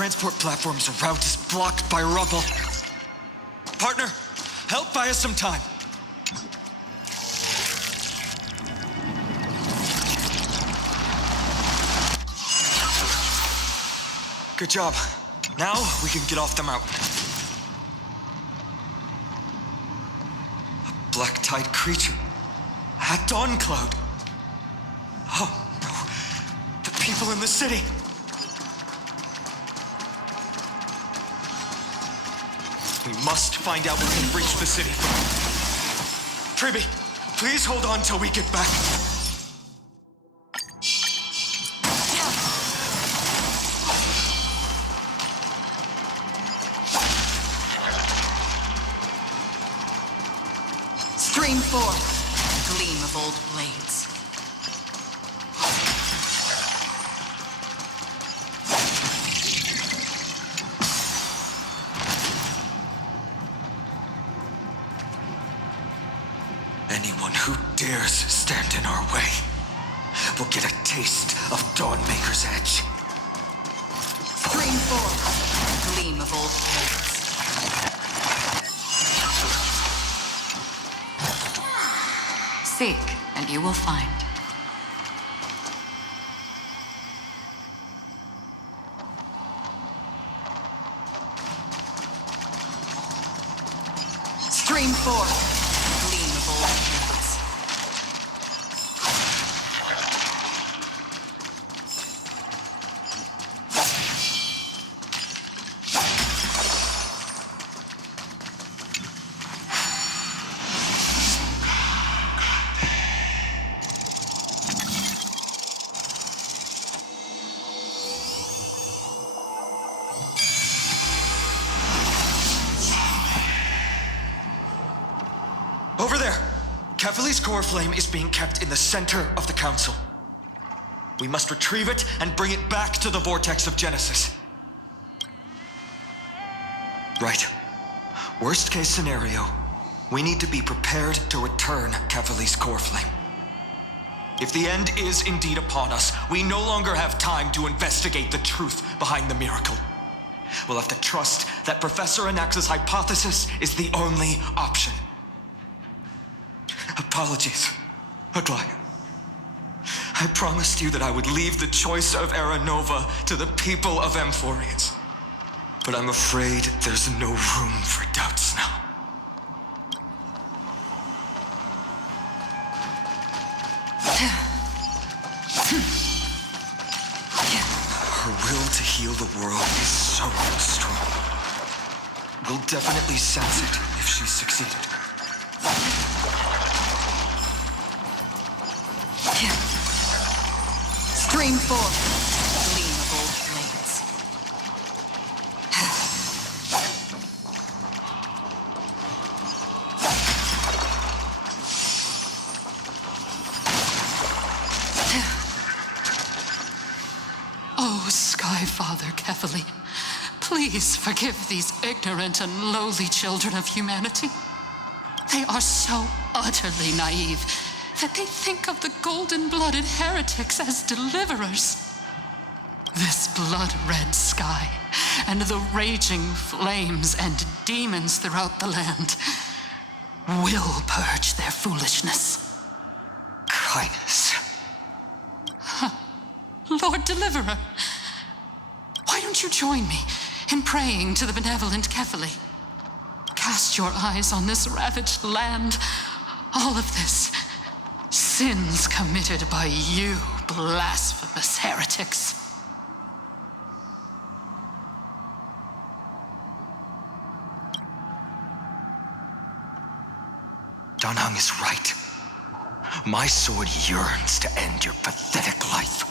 transport platform's route is blocked by rubble. Partner, help buy us some time. Good job. Now we can get off the mountain. A black-tide creature. At dawn cloud. Oh no. The people in the city. We must find out what can reach the city. Tribby, please hold on till we get back. Stream forth, gleam of old blades. Anyone who dares stand in our way will get a taste of Dawnmaker's edge. Stream forth, gleam of old blades. Seek, and you will find. Stream forth, gleam of old blades. Over there! Kefali's core flame is being kept in the center of the council. We must retrieve it and bring it back to the vortex of Genesis. Right. Worst case scenario, we need to be prepared to return Kefali's core flame. If the end is indeed upon us, we no longer have time to investigate the truth behind the miracle. We'll have to trust that Professor Anax's hypothesis is the only option. Apologies, Aglaia. I promised you that I would leave the choice of Era Nova to the people of Amphoreus. But I'm afraid there's no room for doubts now. Her will to heal the world is so strong. We'll definitely sense it if she succeeded. Stream forth, gleam of old blades. Oh, Skyfather Kefali, please forgive these ignorant and lowly children of humanity. They are so utterly naive that they think of the golden-blooded heretics as deliverers. This blood-red sky and the raging flames and demons throughout the land will purge their foolishness. Kindness. Lord Deliverer, why don't you join me in praying to the benevolent Kefali? Cast your eyes on this ravaged land. All of this, sins committed by you, blasphemous heretics. Danhang is right. My sword yearns to end your pathetic life.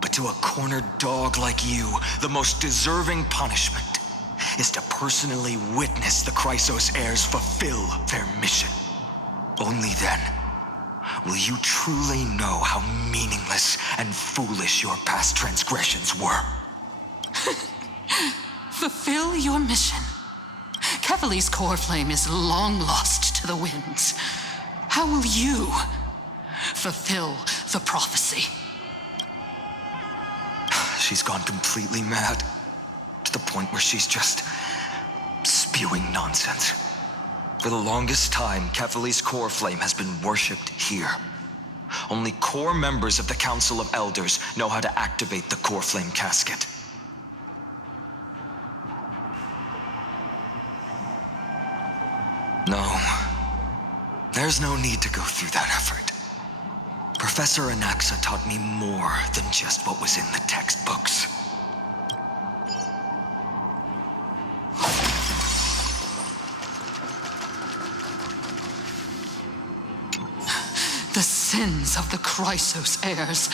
But to a cornered dog like you, the most deserving punishment is to personally witness the Chrysos heirs fulfill their mission. Only then will you truly know how meaningless and foolish your past transgressions were. Fulfill your mission. Kefali's core flame is long lost to the winds. How will you fulfill the prophecy? She's gone completely mad. the point where she's just spewing nonsense. For the longest time, Kefali's core flame has been worshipped here. Only core members of the Council of Elders know how to activate the core flame casket. No, there's no need to go through that effort. Professor Anaxa taught me more than just what was in the textbooks. The sins of the Chrysos heirs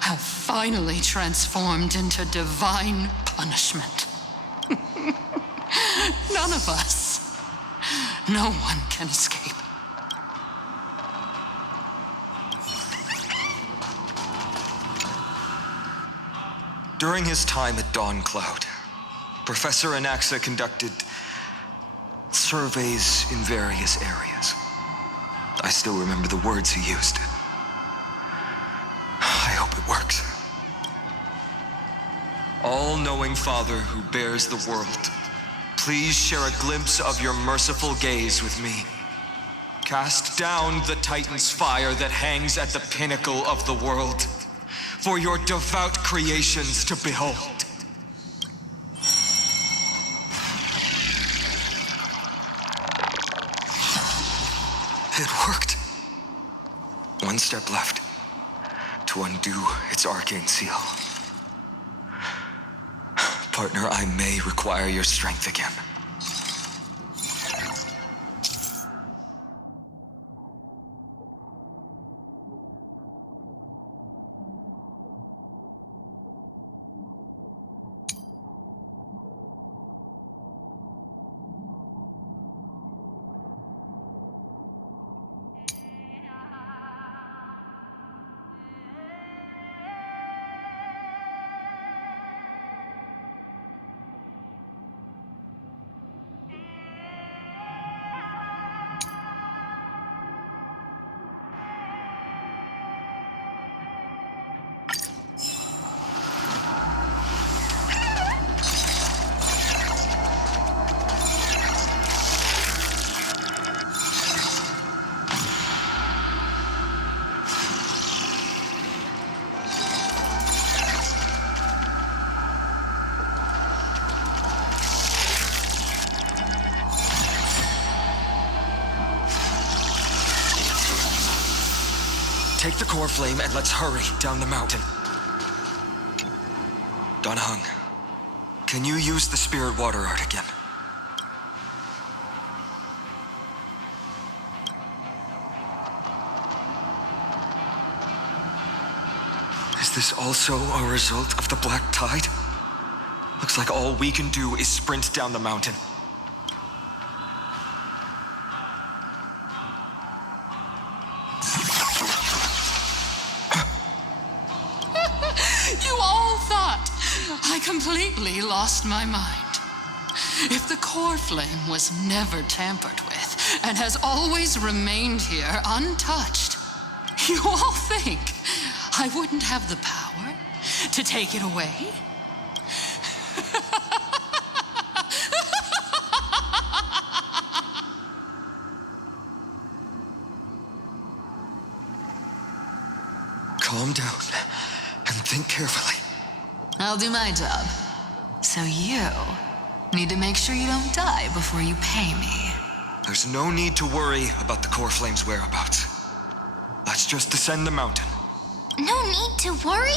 have finally transformed into divine punishment. None of us, no one can escape. During his time at Dawn Cloud, Professor Anaxa conducted surveys in various areas. I still remember the words he used. I hope it works. All-knowing Father who bears the world, please share a glimpse of your merciful gaze with me. Cast down the Titan's fire that hangs at the pinnacle of the world, for your devout creations to behold. It worked. One step left to undo its arcane seal. Partner, I may require your strength again. Take the core flame and let's hurry down the mountain. Donahung, can you use the spirit water art again? Is this also a result of the black tide? Looks like all we can do is sprint down the mountain. I completely lost my mind. If the core flame was never tampered with and has always remained here untouched, you all think I wouldn't have the power to take it away? Calm down and think carefully. I'll do my job. So you need to make sure you don't die before you pay me. There's no need to worry about the core flame's whereabouts. Let's just descend the mountain. No need to worry?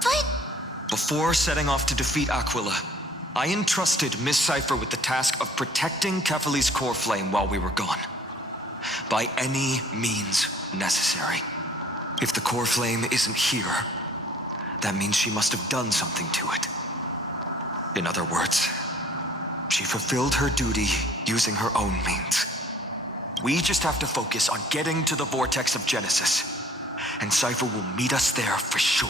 But... Before setting off to defeat Aquila, I entrusted Miss Cypher with the task of protecting Kefali's core flame while we were gone. By any means necessary. If the core flame isn't here, that means she must have done something to it. In other words, she fulfilled her duty using her own means. We just have to focus on getting to the vortex of Genesis, and Cypher will meet us there for sure.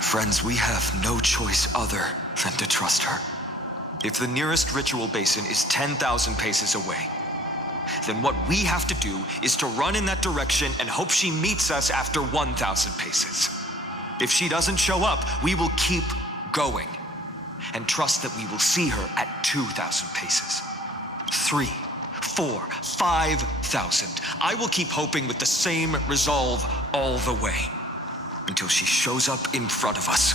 Friends, we have no choice other than to trust her. If the nearest ritual basin is 10,000 paces away, then what we have to do is to run in that direction and hope she meets us after 1,000 paces. If she doesn't show up, we will keep going and trust that we will see her at 2,000 paces. 3, 4, 5,000. I will keep hoping with the same resolve all the way until she shows up in front of us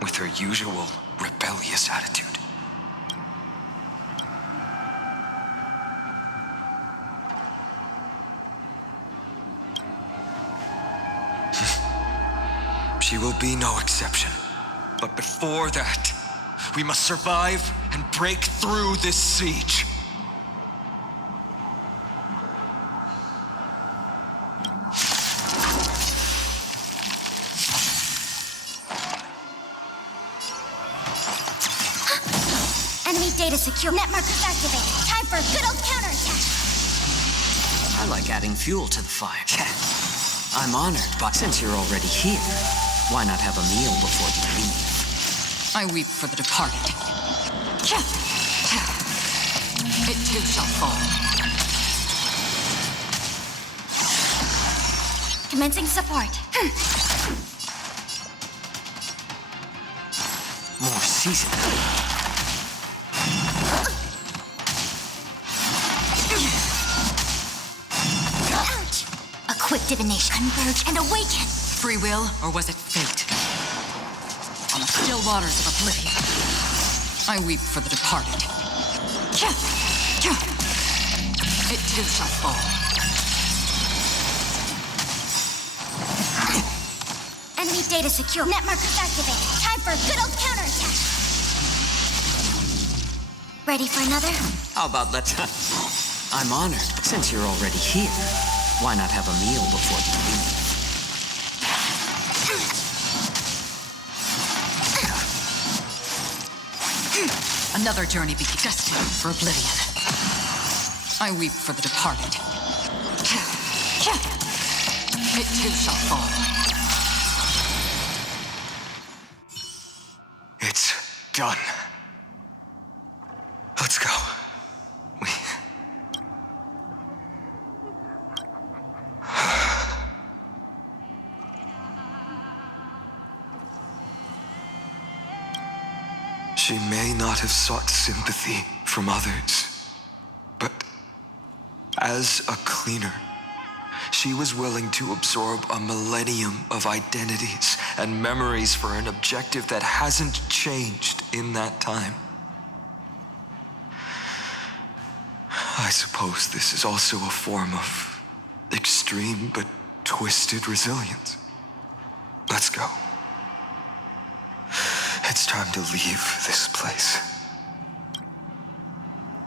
with her usual rebellious attitude. She will be no exception. But before that, we must survive and break through this siege. Enemy data secure. Net markers activated. Time for a good old counterattack. I like adding fuel to the fire. I'm honored, but since you're already here, why not have a meal before you leave? I weep for the departed. It too shall fall. Commencing support. More seasoned. Ouch! A quick divination. Converge and awaken. Free will, or was it fate? On the still waters of oblivion. I weep for the departed. It too shall fall. Enemy data secure. Net markers activated. Time for a good old counterattack. Ready for another? How about let's... I'm honored, but since you're already here, why not have a meal before you leave? Another journey begins, destined for oblivion. I weep for the departed. It too shall fall. It's done. Let's go. She may not have sought sympathy from others, but as a cleaner, she was willing to absorb a millennium of identities and memories for an objective that hasn't changed in that time. I suppose this is also a form of extreme but twisted resilience. Let's go. It's time to leave this place.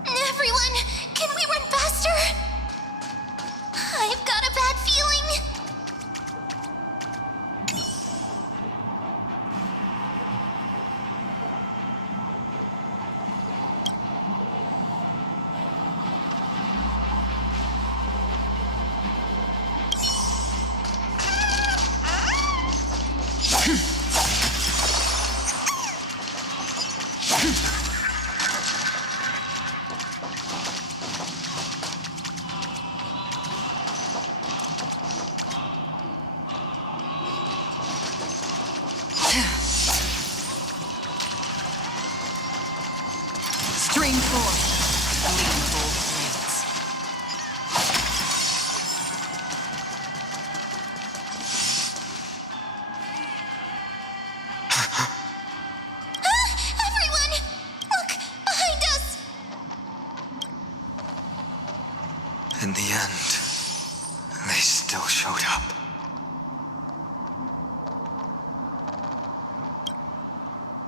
Everyone, can we run faster? I've got a bad feeling. Stream forth. Gleam of old blades. Everyone, look behind us. In the end, they still showed up.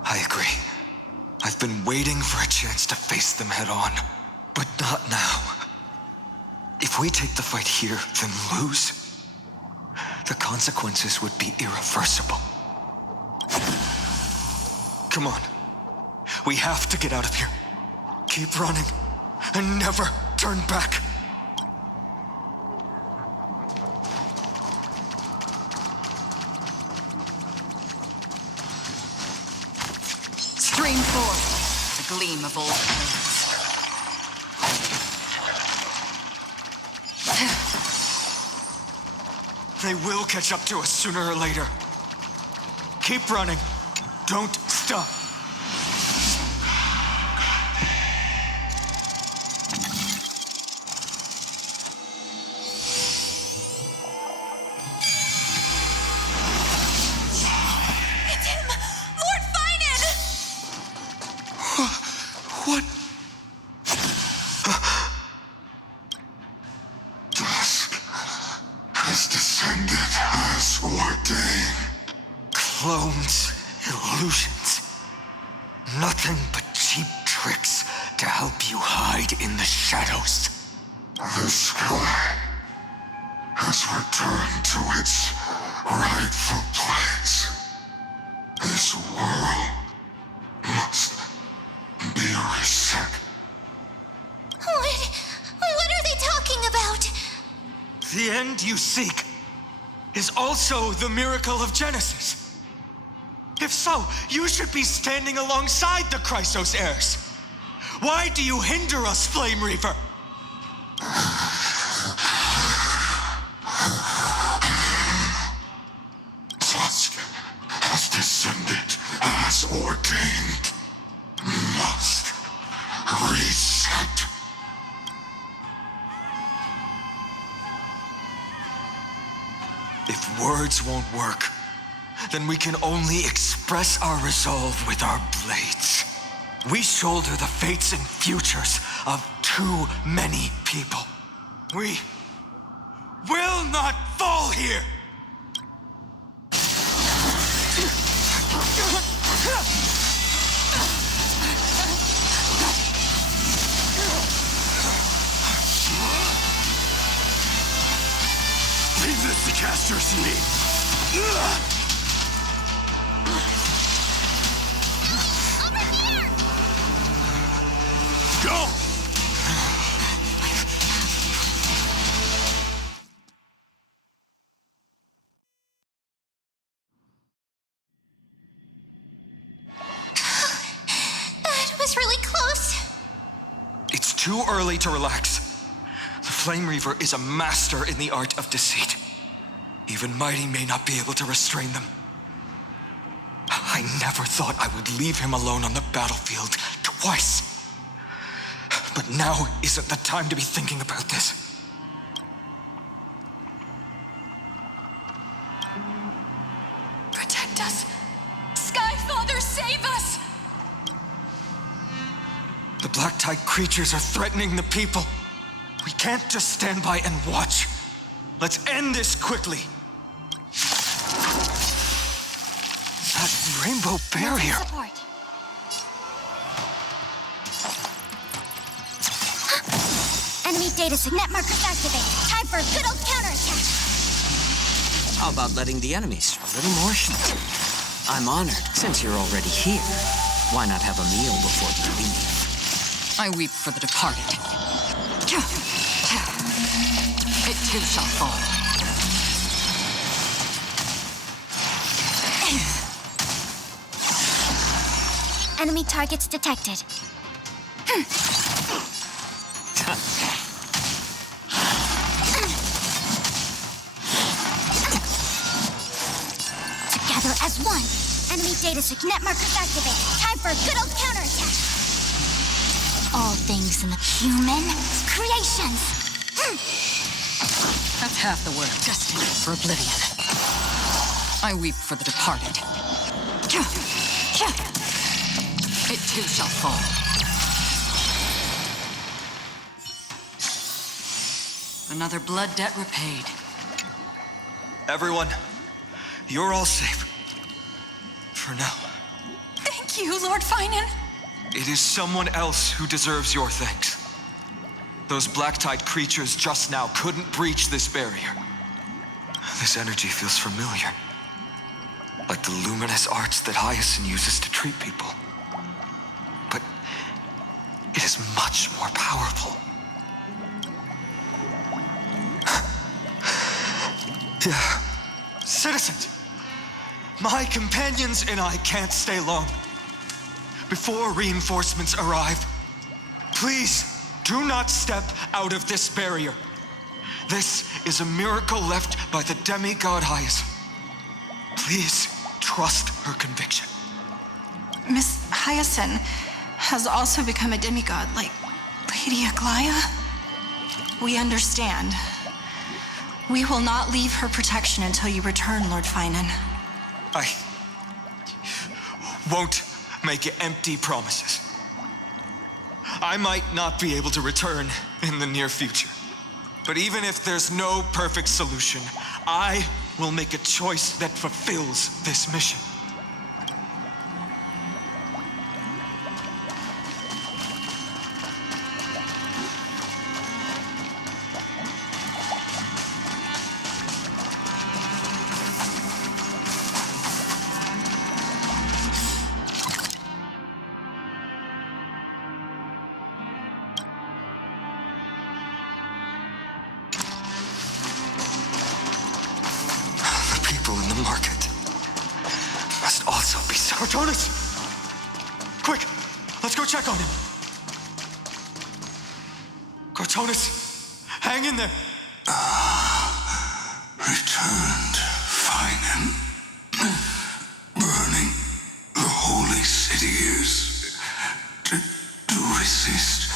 I agree. I've been waiting for a chance to face them head on, but not now. If we take the fight here, then lose, the consequences would be irreversible. Come on. We have to get out of here. Keep running and never turn back. Stream forth. The gleam of old blades. They will catch up to us sooner or later. Keep running. Don't stop. It's him! Lord Finan! What? Dusk has descended as ordained. Clones, illusions. Nothing but cheap tricks to help you hide in the shadows. The sky has returned to its rightful place. This world must be reset. What are they talking about? The end you seek is also the miracle of Genesis. If so, you should be standing alongside the Chrysos heirs. Why do you hinder us, Flame Reaper? Dusk has descended as ordained. Must reset. If words won't work, then we can only express our resolve with our blades. We shoulder the fates and futures of too many people. We will not fall here! Leave this to casters, me. Go! That was really close. It's too early to relax. The Flame Reaver is a master in the art of deceit. Even Mighty may not be able to restrain them. I never thought I would leave him alone on the battlefield twice. But now isn't the time to be thinking about this. Protect us! Sky Father, save us! The black tide creatures are threatening the people. We can't just stand by and watch. Let's end this quickly. That rainbow barrier. Support. Enemy data net markers activated. Time for a good old counterattack. How about letting the enemies a little more heat? I'm honored. Since you're already here, why not have a meal before you leave? I weep for the departed. It too shall fall. Enemy targets detected. Together as one. Enemy data net markers activated. Time for a good old counterattack. All things in the human creations. That's half the word. Destined for oblivion. I weep for the departed. It too shall fall. Another blood debt repaid. Everyone, you're all safe. For now. Thank you, Lord Finan. It is someone else who deserves your thanks. Those black tide creatures just now couldn't breach this barrier. This energy feels familiar. Like the luminous arts that Hyacinth uses to treat people. But it is much more powerful. Yeah. Citizens, my companions and I can't stay long. Before reinforcements arrive, please do not step out of this barrier. This is a miracle left by the demigod Hyacinth. Please trust her conviction. Miss Hyacinth has also become a demigod, like Lady Aglaya. We understand. We will not leave her protection until you return, Lord Finan. I won't make empty promises. I might not be able to return in the near future. But even if there's no perfect solution, I will make a choice that fulfills this mission. In the market must also be Sartonis! Quick, let's go check on him. Cortonis, hang in there. Returned, Finan. Burning the holy city is to resist.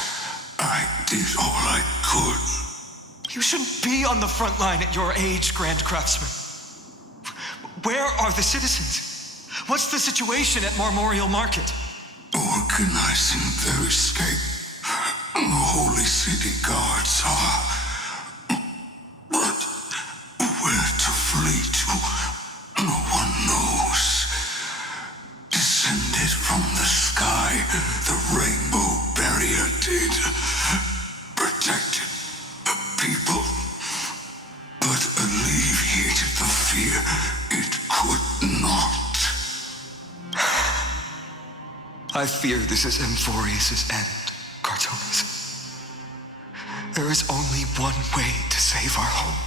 I did all I could. You shouldn't be on the front line at your age, Grand Craftsman. Where are the citizens? What's the situation at Marmorial Market? Organizing their escape. The holy city guards are. But where to flee to, no one knows. Descended from the sky, the rainbow barrier did. Protected people, but alleviated the fear it could not. I fear this is Amphoreus' end, Cartonis. There is only one way to save our home.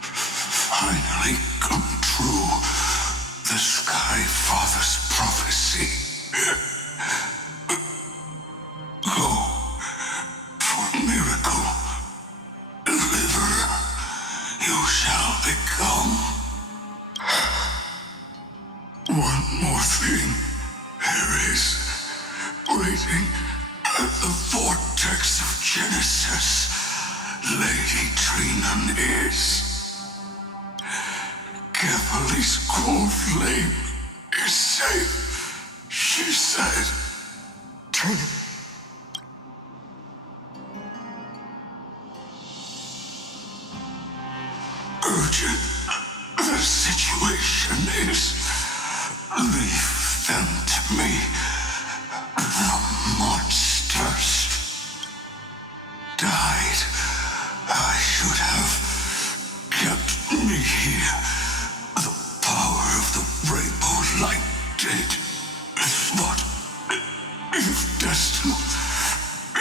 Finally come true, the Sky Father's prophecy. Go for miracle. Deliverer, you shall become. One more thing there is, waiting at the vortex of Genesis, Lady Trinan is. Kefali's core flame is safe, she said. Trinan. Urgent, the situation is. Leave them to me. The monsters died. I should have kept me here. The power of the rainbow light did. But if destined,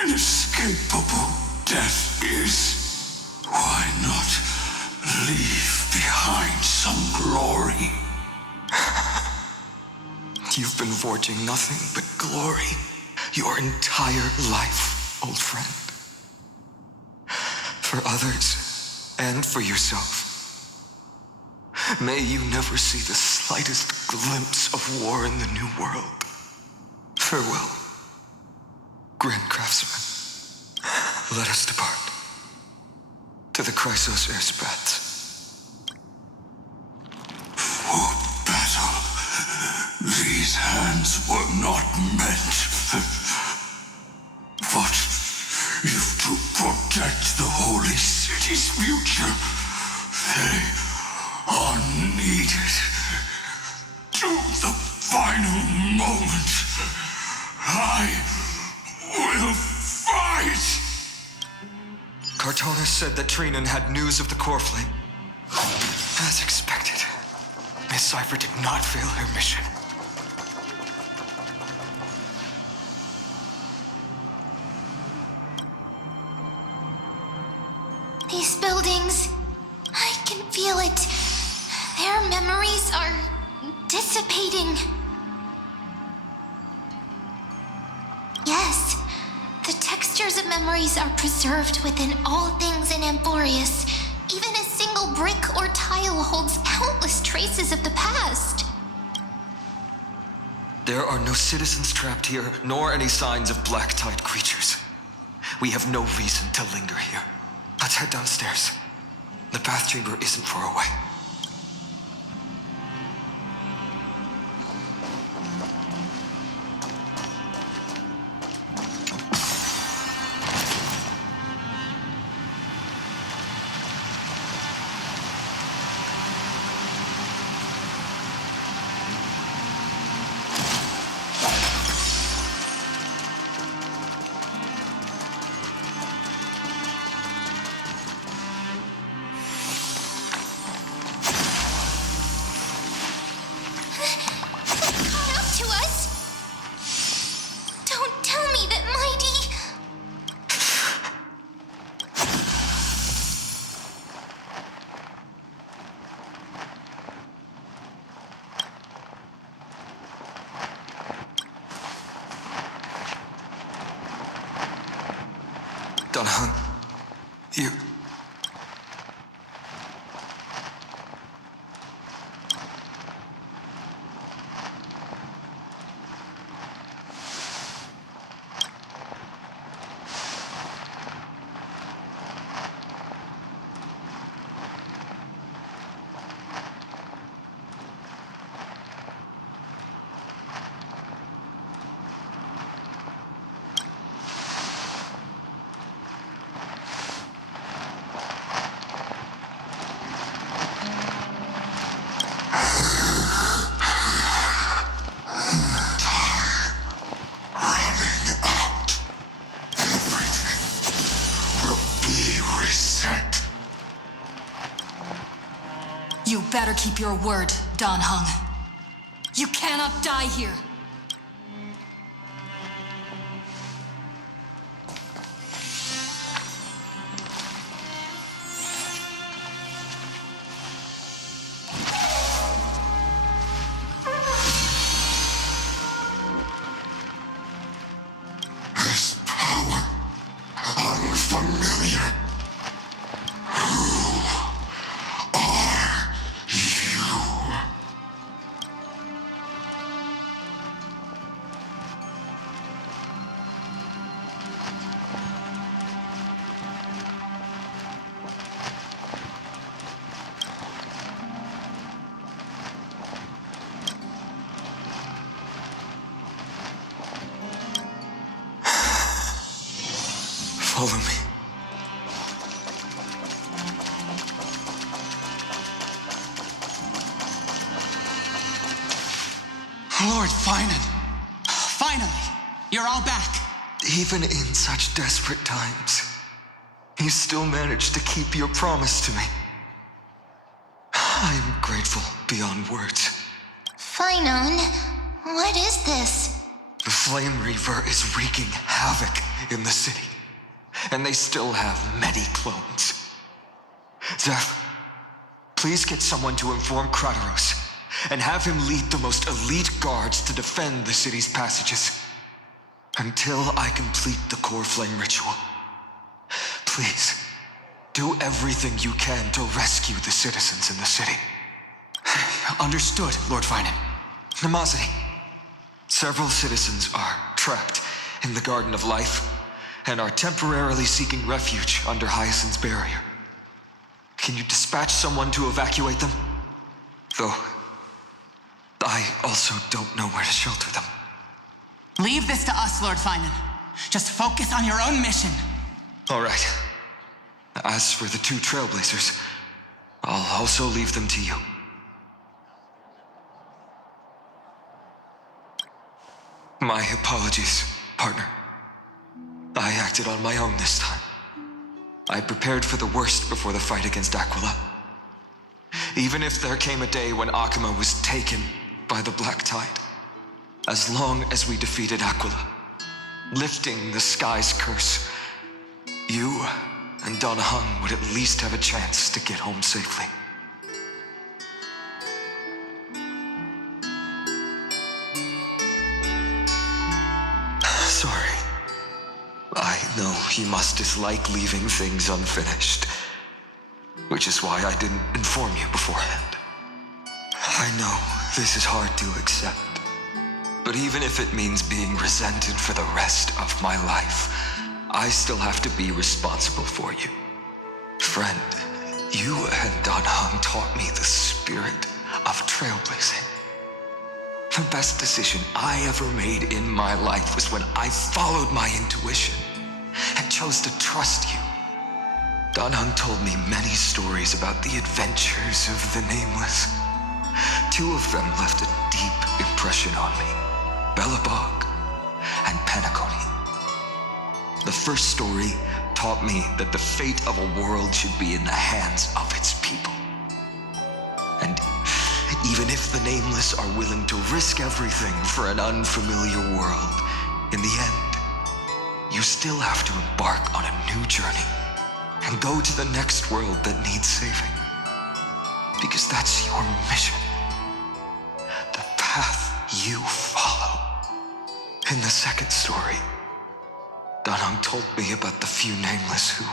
inescapable death is, why not leave behind some glory? You've been forging nothing but glory your entire life, old friend. For others and for yourself. May you never see the slightest glimpse of war in the New World. Farewell, Grand Craftsman. Let us depart to the Chrysos Airspaths. These hands were not meant. But if to protect the holy city's future, they are needed. To the final moment, I will fight. Cartonis said that Trinan had news of the core flame. As expected, Miss Cypher did not fail her mission. These buildings, I can feel it. Their memories are dissipating. Yes, The textures of memories are preserved within all things in Amphoreus. Even a single brick or tile holds countless traces of the past. There are no citizens trapped here, nor any signs of black-tide creatures. We have no reason to linger here. Let's head downstairs. The bath chamber isn't far away. Caught up to us? Don't tell me that Mighty... Donovan, you... Running out. Everything will be reset. You better keep your word, Don Hung. You cannot die here. This power, unfamiliar. Who are you? Follow me. Lord Finan. Finally, you're all back. Even in such desperate times, you still managed to keep your promise to me. I am grateful beyond words. Finon, what is this? The Flame Reaver is wreaking havoc in the city, and they still have many clones. Zeph, please get someone to inform Kratos, and have him lead the most elite guards to defend the city's passages, until I complete the core flame ritual. Please, do everything you can to rescue the citizens in the city. Understood, Lord Finan. Namazani, several citizens are trapped in the Garden of Life and are temporarily seeking refuge under Hyacinth's barrier. Can you dispatch someone to evacuate them? Though, I also don't know where to shelter them. Leave this to us, Lord Finan. Just focus on your own mission. All right. As for the two Trailblazers, I'll also leave them to you. My apologies, partner. I acted on my own this time. I prepared for the worst before the fight against Aquila. Even if there came a day when Akuma was taken by the Black Tide, as long as we defeated Aquila, lifting the sky's curse, you and Don Hung would at least have a chance to get home safely. Sorry. I know you must dislike leaving things unfinished, which is why I didn't inform you beforehand. I know this is hard to accept, but even if it means being resented for the rest of my life, I still have to be responsible for you. Friend, you and Danhang taught me the spirit of trailblazing. The best decision I ever made in my life was when I followed my intuition and chose to trust you. Danhang told me many stories about the adventures of the Nameless. 2 of them left a deep impression on me, Bellabog and Penacony. The first story taught me that the fate of a world should be in the hands of its people. And even if the Nameless are willing to risk everything for an unfamiliar world, in the end, you still have to embark on a new journey and go to the next world that needs saving. Because that's your mission. The path you follow. In the second story, Danhang told me about the few Nameless who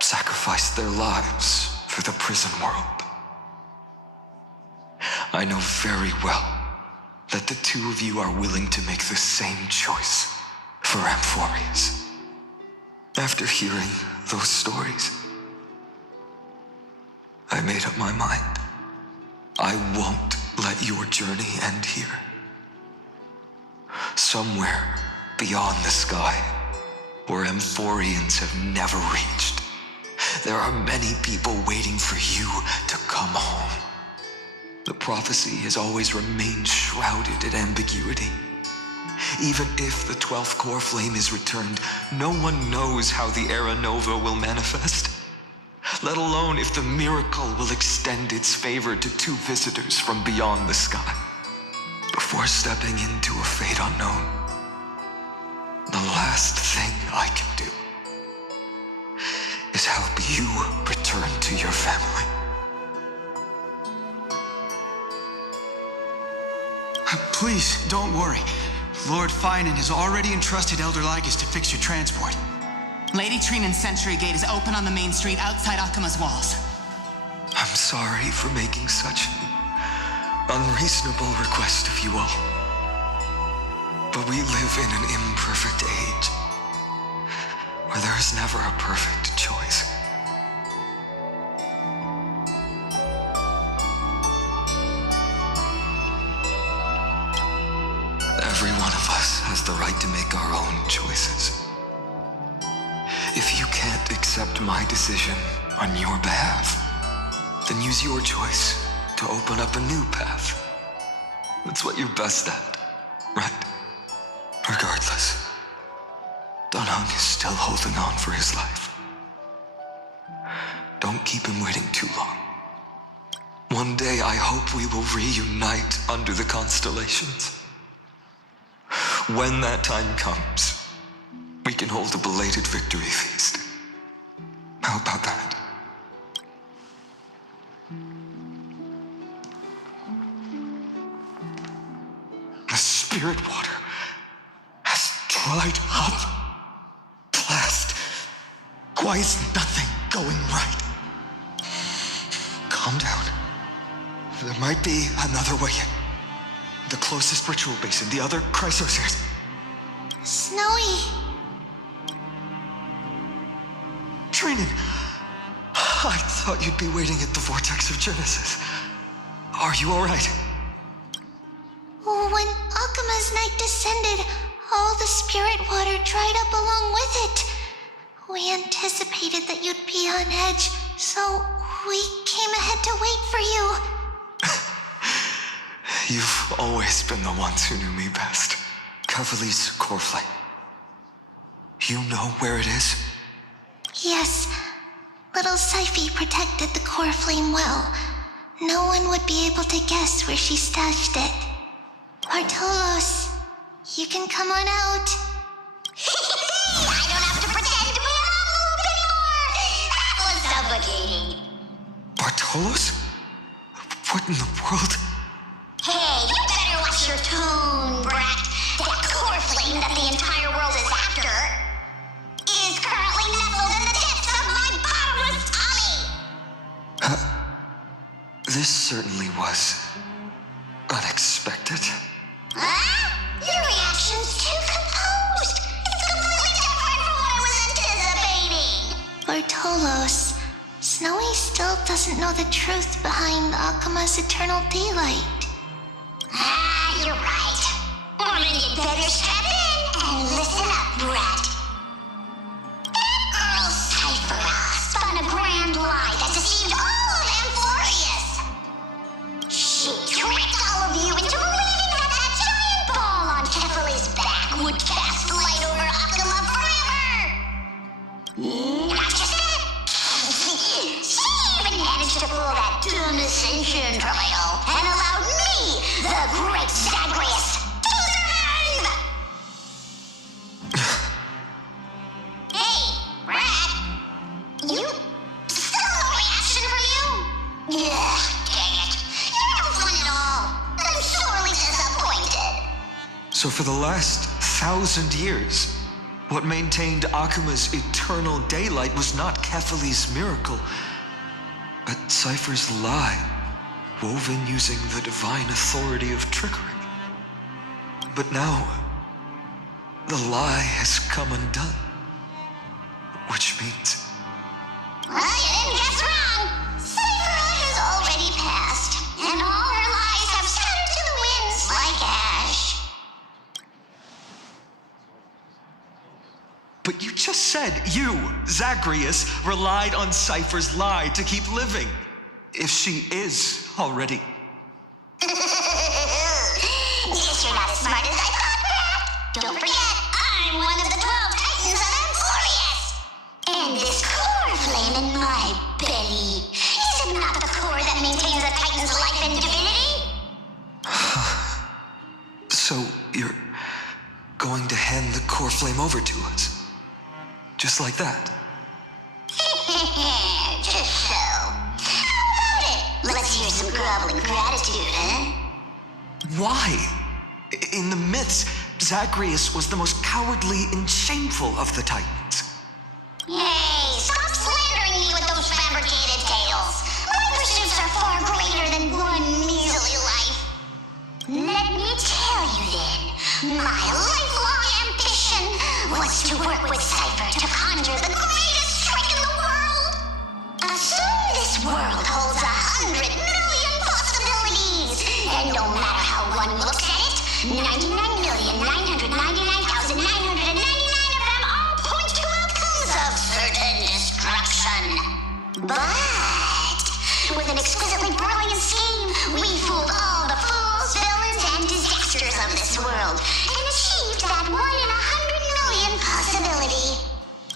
sacrificed their lives for the prison world. I know very well that the 2 of you are willing to make the same choice for Amphoreus. After hearing those stories, I made up my mind. I won't let your journey end here. Somewhere beyond the sky, where Amphoreans have never reached, there are many people waiting for you to come home. The prophecy has always remained shrouded in ambiguity. Even if the 12th core flame is returned, no one knows how the Era Nova will manifest, let alone if the miracle will extend its favor to 2 visitors from beyond the sky. Before stepping into a fate unknown, the last thing I can do is help you return to your family. Please, don't worry. Lord Finan has already entrusted Elder Lycus to fix your transport. Lady Trinan's Sentry Gate is open on the main street outside Akima's walls. I'm sorry for making such an unreasonable request of you all. But we live in an imperfect age, where there is never a perfect choice. Every one of us has the right to make our own choices. If you can't accept my decision on your behalf, then use your choice to open up a new path. That's what you're best at, right? Regardless, Danhang is still holding on for his life. Don't keep him waiting too long. One day I hope we will reunite under the constellations. When that time comes, we can hold a belated victory feast. How about that? The spirit water has dried up. Blast. Why is nothing going right? Calm down. There might be another way in. The closest ritual basin, the other chrysosers. Snowy. Trinan, I thought you'd be waiting at the vortex of Genesis. Are you all right? When Akima's night descended, all the spirit water dried up along with it. We anticipated that you'd be on edge, so we came ahead to wait for you. You've always been the ones who knew me best. Kavali's core flame. You know where it is? Yes. Little Syphie protected the core flame well. No one would be able to guess where she stashed it. Bartolos, you can come on out. I don't have to pretend to be an envelope anymore! That was suffocating. Bartolos? What in the world? Hey, you better watch your tone, brat. That core flame that the entire world is after. This certainly was unexpected. Huh? Your reaction's too composed. It's completely different from what I was anticipating. Bartolos, Snowy still doesn't know the truth behind Akuma's eternal daylight. You're right. Well, then you'd better strap in and listen up, Brett. That girl Cypher spun a grand lie that deceived all of Amphoreus. She tricked all of you into believing that that giant ball on Kefali's back would cast light over Akuma forever. Not just that. She even managed to pull that dumb ascension trial and allowed me, the great Zagreus, to survive! Hey, Brad. You... still no reaction from you? Ugh, dang it. You're no fun at all. I'm sorely disappointed. So for the last 1,000 years, what maintained Akuma's eternal daylight was not Kefali's miracle, but Cypher's lie, woven using the divine authority of trickery. But now, the lie has come undone. Which means... Well, you didn't guess wrong. Cypher has already passed, and all her lies have scattered to the winds like ash. But you just said you, Zagreus, relied on Cypher's lie to keep living. If she is already... Guess you're not as smart as I thought, Brad. Don't forget, I'm one of the 12 Titans of Amphoreus. And this core flame in my belly, is it not the core that maintains a Titan's life and divinity? So you're going to hand the core flame over to us? Just like that? Just so. How about it? Let's hear some groveling gratitude, huh? Why? In the myths, Zagreus was the most cowardly and shameful of the Titans. Hey, stop slandering me with those fabricated tales. My pursuits are far greater than one measly life. Let me tell you then, my lifelong ambition was to work with Cypher to conjure the greatest trick in the world. Assume this world holds 100 million possibilities, and no matter how one looks at it, 99,999,999 of them all point to outcomes of certain destruction. But with an exquisitely brilliant scheme, we fooled all the fools, villains, and disasters of this world, and achieved that 1 in 100 million possibility.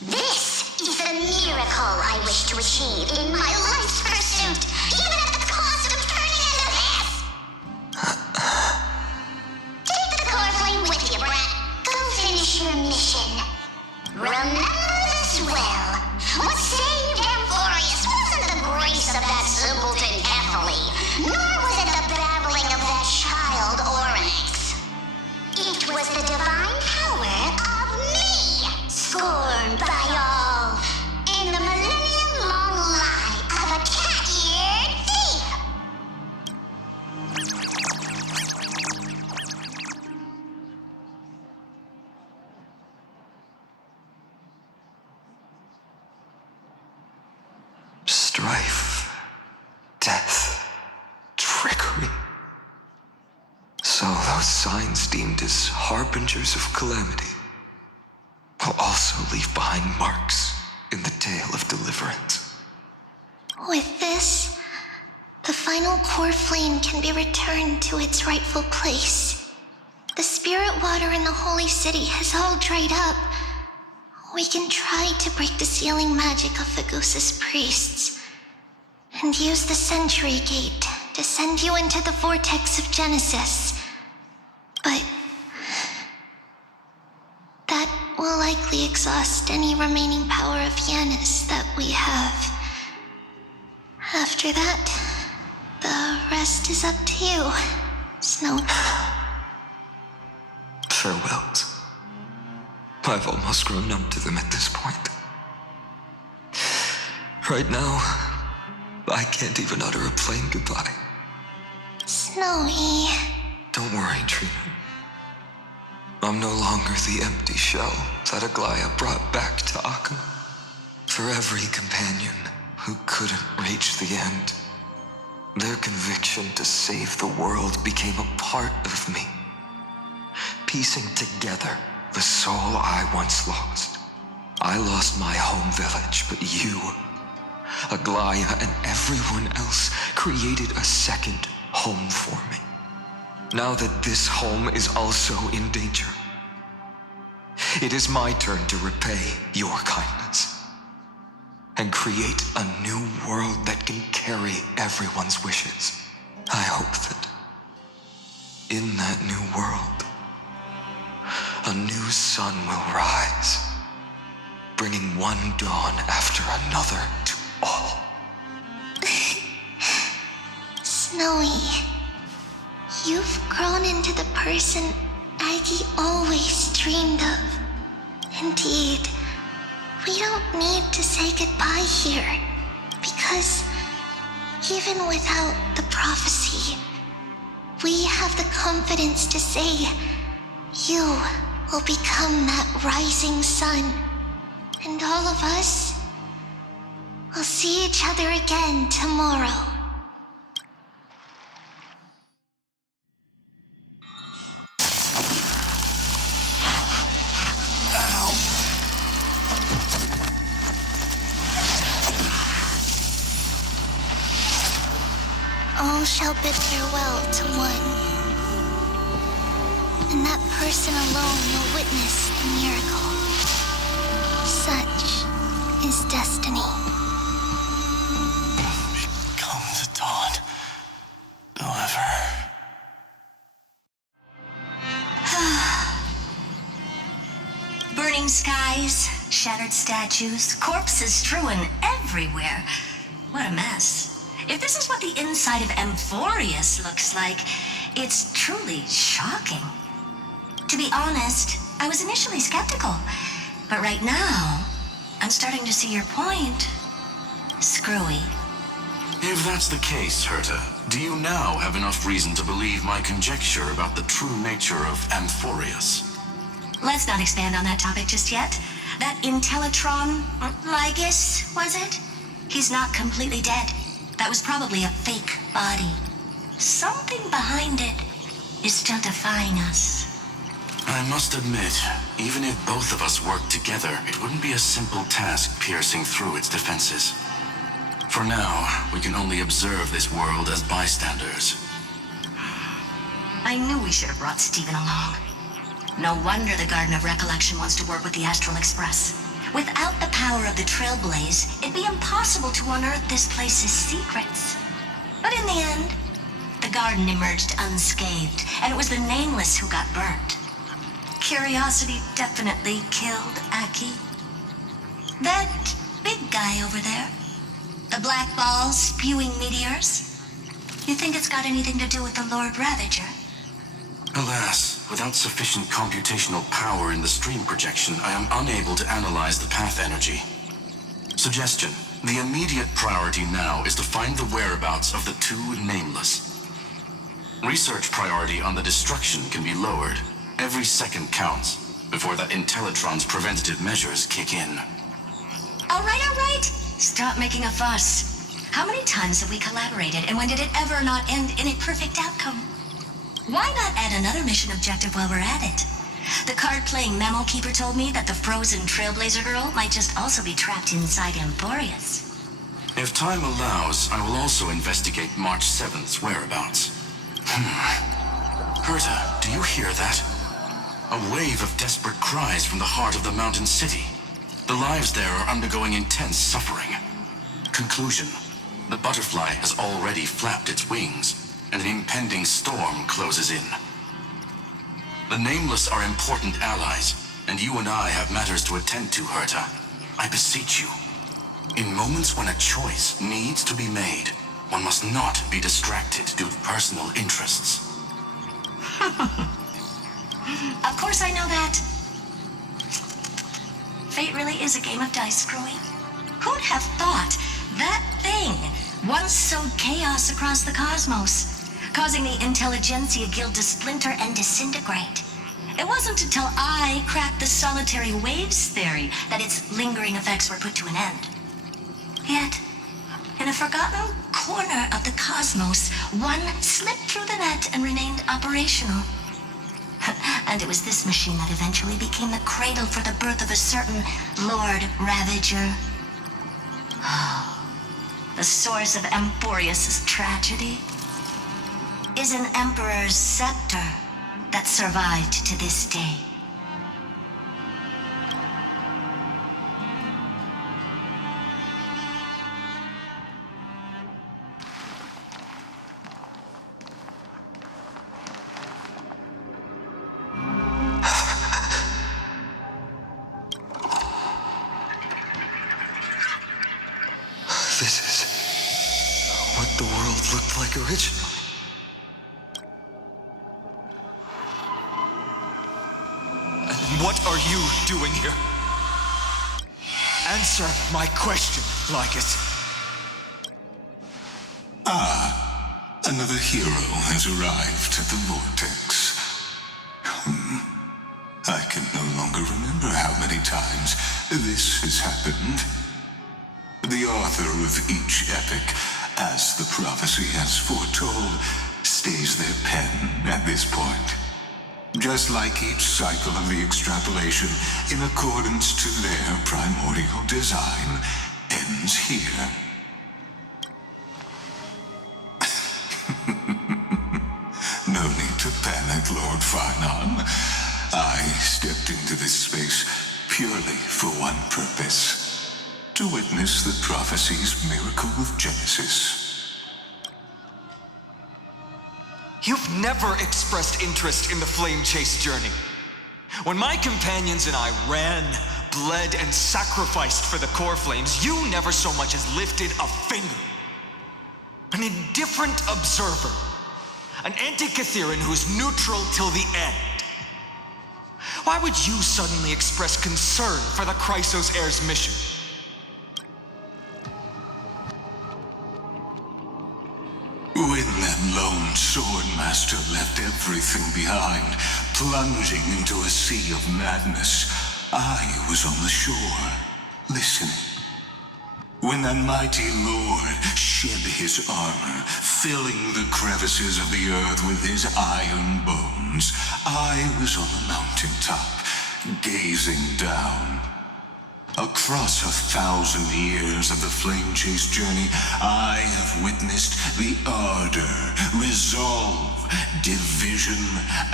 This is the miracle I wish to achieve in my life's pursuit, even at the cost of turning into this. Take the core flame with you, Brett. Go finish your mission. Remember this well. What saved Amphoreus wasn't the grace of that simpleton Kefali, nor was it the babbling of that child Oryx. It was the divine power of me, scorned by all, and the millennium-long lie of a cat-eared thief. Strife, death, trickery. So those signs deemed as harbingers of calamity will also leave behind marks in the tale of deliverance. With this, the final core flame can be returned to its rightful place. The spirit water in the holy city has all dried up. We can try to break the sealing magic of Fagusa's priests and use the Century Gate to send you into the vortex of Genesis. But that will likely exhaust any remaining power of Yanis that we have. After that, the rest is up to you, Snow. Farewells. I've almost grown numb to them at this point. Right now, I can't even utter a plain goodbye. Snowy. Don't worry, Trina. I'm no longer the empty shell that Aglaya brought back to Aku. For every companion who couldn't reach the end, their conviction to save the world became a part of me, piecing together the soul I once lost. I lost my home village, but you, Aglaya, and everyone else created a second home for me. Now that this home is also in danger, it is my turn to repay your kindness and create a new world that can carry everyone's wishes. I hope that in that new world, a new sun will rise, bringing one dawn after another to all. Snowy, you've grown into the person Aggie always dreamed of. Indeed, we don't need to say goodbye here, because even without the prophecy, we have the confidence to say you will become that rising sun, and all of us will see each other again tomorrow. All shall bid farewell to one, and that person alone will witness the miracle. Such is destiny. Come the dawn, however. Burning skies, shattered statues, corpses strewn everywhere. What a mess. If this is what the inside of Amphoreus looks like, it's truly shocking. To be honest, I was initially skeptical, but right now, I'm starting to see your point. Screwy. If that's the case, Herta, do you now have enough reason to believe my conjecture about the true nature of Amphoreus? Let's not expand on that topic just yet. That Intellitron, Lygus, was it? He's not completely dead. That was probably a fake body. Something behind it is still defying us. I must admit, even if both of us worked together, it wouldn't be a simple task piercing through its defenses. For now, we can only observe this world as bystanders. I knew we should have brought Stephen along. No wonder the Garden of Recollection wants to work with the Astral Express. Without the power of the Trailblaze, it'd be impossible to unearth this place's secrets. But in the end, the garden emerged unscathed, and it was the Nameless who got burnt. Curiosity definitely killed Aki. That big guy over there, the black ball spewing meteors, you think it's got anything to do with the Lord Ravager? Alas, without sufficient computational power in the stream projection, I am unable to analyze the path energy. Suggestion: the immediate priority now is to find the whereabouts of the two Nameless. Research priority on the destruction can be lowered. Every second counts before that Intellitron's preventative measures kick in. All right. Stop making a fuss. How many times have we collaborated, and when did it ever not end in a perfect outcome? Why not add another mission objective while we're at it? The card-playing memo keeper told me that the frozen Trailblazer girl might just also be trapped inside Amphoreus. If time allows, I will also investigate March 7th's whereabouts. Herta, do you hear that? A wave of desperate cries from the heart of the mountain city. The lives there are undergoing intense suffering. Conclusion: the butterfly has already flapped its wings, and an impending storm closes in. The Nameless are important allies, and you and I have matters to attend to, Herta. I beseech you. In moments when a choice needs to be made, one must not be distracted due to personal interests. Of course I know that. Fate really is a game of dice, Screwy. Who'd have thought that thing, once sowed chaos across the cosmos, causing the Intelligentsia Guild to splinter and disintegrate. It wasn't until I cracked the solitary waves theory that its lingering effects were put to an end. Yet, in a forgotten corner of the cosmos, one slipped through the net and remained operational. And it was this machine that eventually became the cradle for the birth of a certain Lord Ravager. The source of Amphoreus' tragedy is an emperor's scepter that survived to this day. This is what the world looked like originally. And what are you doing here? Answer my question, Lycus. Another hero has arrived at the Vortex. I can no longer remember how many times this has happened. The author of each epic, as the prophecy has foretold, stays their pen at this point. Just like each cycle of the extrapolation, in accordance to their primordial design, ends here. No need to panic, Lord Finon. I stepped into this space purely for one purpose: to witness the prophecy's miracle of Genesis. You've never expressed interest in the Flame Chase journey. When my companions and I ran, bled, and sacrificed for the core flames, you never so much as lifted a finger. An indifferent observer. An anti-Catharan who's neutral till the end. Why would you suddenly express concern for the Chrysos Heir's mission? When that lone swordmaster left everything behind, plunging into a sea of madness, I was on the shore, listening. When that mighty lord shed his armor, filling the crevices of the earth with his iron bones, I was on the mountaintop, gazing down. Across 1,000 years of the Flame Chase journey, I have witnessed the ardor, resolve, division,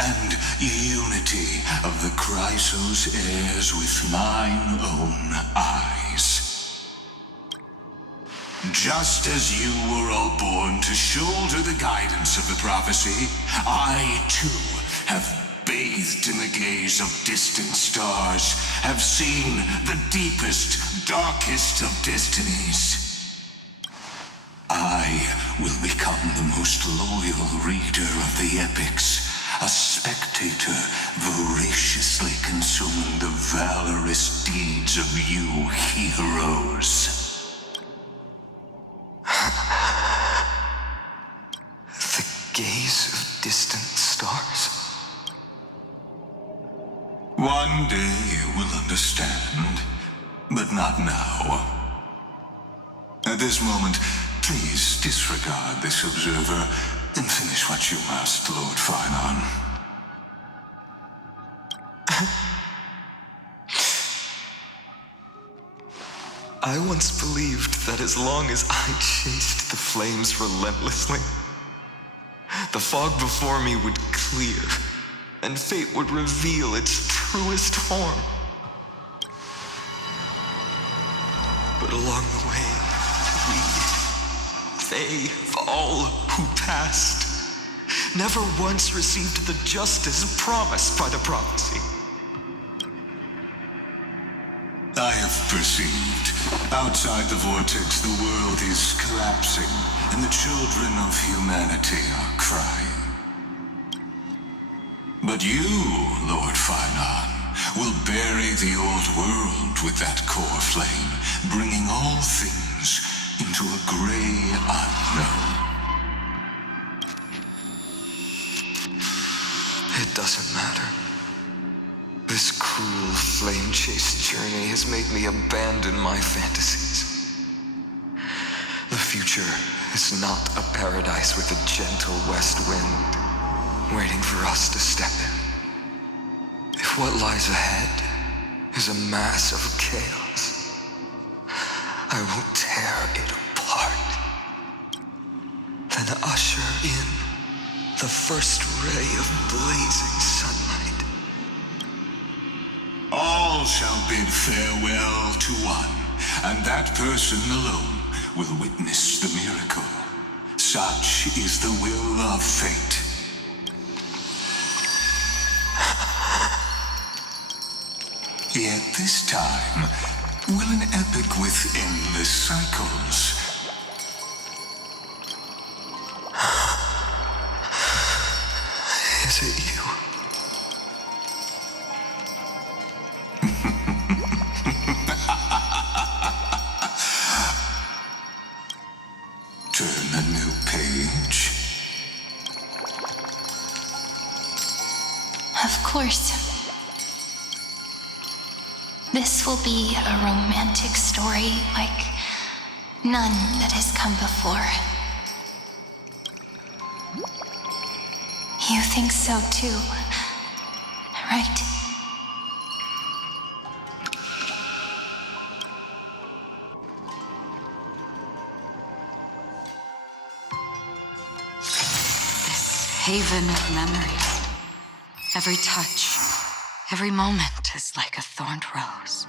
and unity of the Chrysos heirs with mine own eyes. Just as you were all born to shoulder the guidance of the prophecy, I too have bathed in the gaze of distant stars, have seen the deepest, darkest of destinies. I will become the most loyal reader of the epics, a spectator voraciously consuming the valorous deeds of you heroes. The gaze of distant stars. One day you will understand, but not now. At this moment, please disregard this observer and finish what you must, Lord Finon. I once believed that as long as I chased the flames relentlessly, the fog before me would clear, and fate would reveal its truest form. But along the way, they, all who passed, never once received the justice promised by the prophecy. I have perceived. Outside the vortex, the world is collapsing, and the children of humanity are crying. But you, Lord Finon, will bury the old world with that core flame, bringing all things into a gray unknown. It doesn't matter. This cruel flame chase journey has made me abandon my fantasies. The future is not a paradise with a gentle west wind waiting for us to step in. If what lies ahead is a mass of chaos, I will tear it apart. Then usher in the first ray of blazing sunlight. All shall bid farewell to one, and that person alone will witness the miracle. Such is the will of fate. Yet this time, will an epic with endless cycles Is it you? turn a new page? Of course. This will be a romantic story like none that has come before. You think so too, right? This haven of memories. Every touch, every moment is like a thorned rose.